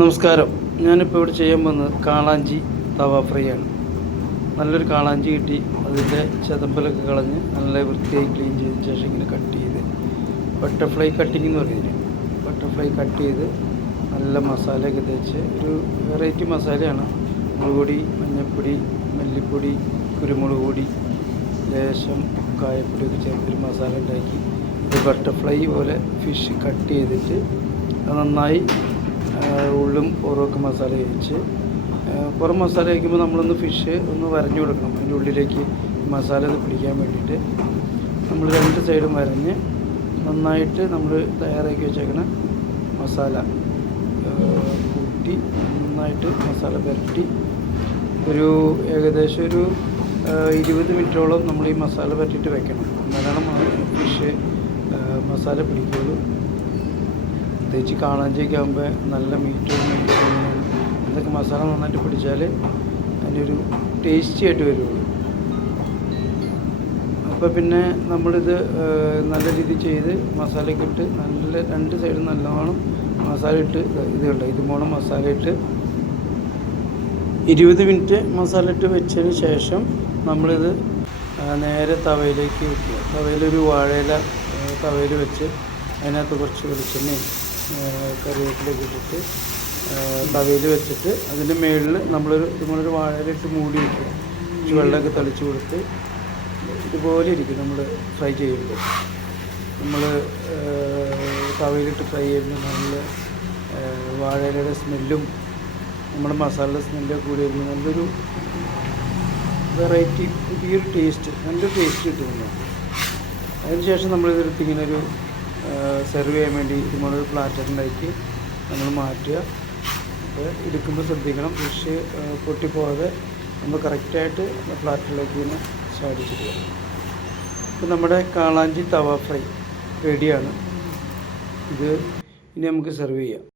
നമസ്കാരം. ഞാനിപ്പോൾ ഇവിടെ ചെയ്യാൻ പോകുന്നത് കാളാഞ്ചി തവ ഫ്രൈ ആണ്. നല്ലൊരു കാളാഞ്ചി കിട്ടി അതിൻ്റെ ചെതമ്പലൊക്കെ കളഞ്ഞ് നല്ല വൃത്തിയായി ക്ലീൻ ചെയ്തതിന് ശേഷം ഇങ്ങനെ കട്ട് ചെയ്ത് ബട്ടർഫ്ലൈ കട്ടിങ് എന്ന് പറയുന്നത്, ബട്ടർഫ്ലൈ കട്ട് ചെയ്ത് നല്ല മസാലയൊക്കെ തേച്ച് ഒരു വെറൈറ്റി മസാലയാണ്. മുളക് പൊടി, മഞ്ഞൾപ്പൊടി, മല്ലിപ്പൊടി, കുരുമുളക് പൊടി, ലേശം കായപ്പൊടിയൊക്കെ ചേർത്തൊരു മസാല ഉണ്ടാക്കി ഒരു ബട്ടർഫ്ലൈ പോലെ ഫിഷ് കട്ട് ചെയ്തിട്ട് അത് നന്നായി ഉള്ളും പുറമൊക്കെ മസാല കഴിച്ച് പുറം മസാല കഴിക്കുമ്പോൾ നമ്മളൊന്ന് ഫിഷ് ഒന്ന് വരഞ്ഞു കൊടുക്കണം. അതിൻ്റെ ഉള്ളിലേക്ക് മസാല അത് പിടിക്കാൻ വേണ്ടിയിട്ട് നമ്മൾ രണ്ട് സൈഡും വരഞ്ഞ് നന്നായിട്ട് നമ്മൾ തയ്യാറാക്കി വെച്ചേക്കണ മസാല കൂട്ടി നന്നായിട്ട് മസാല പുരട്ടി ഒരു ഏകദേശം ഒരു 20 മിനിറ്റോളം നമ്മൾ ഈ മസാല പറ്റിയിട്ട് വെക്കണം. എന്നാലാണ് ഫിഷ് മസാല പിടിക്കുകയുള്ളൂ. പ്രത്യേകിച്ച് കാളാഞ്ചിയൊക്കെ ആകുമ്പോൾ നല്ല മീറ്റും ഇതൊക്കെ മസാല നന്നായിട്ട് പിടിച്ചാൽ അതിൻ്റെ ഒരു ടേസ്റ്റി ആയിട്ട് വരുള്ളൂ. അപ്പോൾ പിന്നെ നമ്മളിത് നല്ല രീതിയിൽ ചെയ്ത് മസാലയൊക്കെ ഇട്ട് നല്ല രണ്ട് സൈഡും നല്ലോണം മസാല ഇട്ട് ഇതുമോണം മസാല ഇട്ട് 20 മിനിറ്റ് മസാല ഇട്ട് വെച്ചതിന് ശേഷം നമ്മളിത് നേരെ തവയിലേക്ക് വെക്കുക. തവയിലൊരു വാഴയില തവയിൽ വെച്ച് അതിനകത്ത് കുറച്ച് വെളിച്ചെണ്ണയും കറിവേപ്പിലൊക്കെ ഇട്ടിട്ട് തവയിൽ വെച്ചിട്ട് അതിൻ്റെ മുകളിൽ ഇതുപോലൊരു വാഴയിലിട്ട് മൂടി വയ്ക്കുക. കുറച്ച് വെള്ളമൊക്കെ തളിച്ച് കൊടുത്ത് ഇതുപോലെ ഇരിക്കും നമ്മൾ ഫ്രൈ ചെയ്യുമ്പോൾ. നമ്മൾ തവയിലിട്ട് ഫ്രൈ ചെയ്യുമ്പോൾ നല്ല വാഴയിലയുടെ സ്മെല്ലും നമ്മുടെ മസാലയുടെ സ്മെല്ലൊക്കെ കൂടി വരുമ്പോൾ നല്ലൊരു വെറൈറ്റി പുതിയൊരു ടേസ്റ്റ്, നല്ലൊരു ടേസ്റ്റ് കിട്ടുന്നുണ്ട്. അതിനുശേഷം നമ്മളിതെടുത്ത് ഇങ്ങനെ ഒരു സെർവ് ചെയ്യാൻ വേണ്ടി ഇതുപോലൊരു പ്ലാറ്ററിലേക്ക് നമ്മൾ മാറ്റുക. അപ്പോൾ എടുക്കുമ്പോൾ ശ്രദ്ധിക്കണം ഫിഷ് പൊട്ടിപ്പോകാതെ നമ്മൾ കറക്റ്റായിട്ട് പ്ലാറ്ററിലേക്ക് ഇങ്ങനെ ചാടിച്ചിടുക. ഇപ്പോൾ നമ്മുടെ കാളാഞ്ചി തവ ഫ്രൈ റെഡിയാണ്. ഇത് ഇനി നമുക്ക് സെർവ് ചെയ്യാം.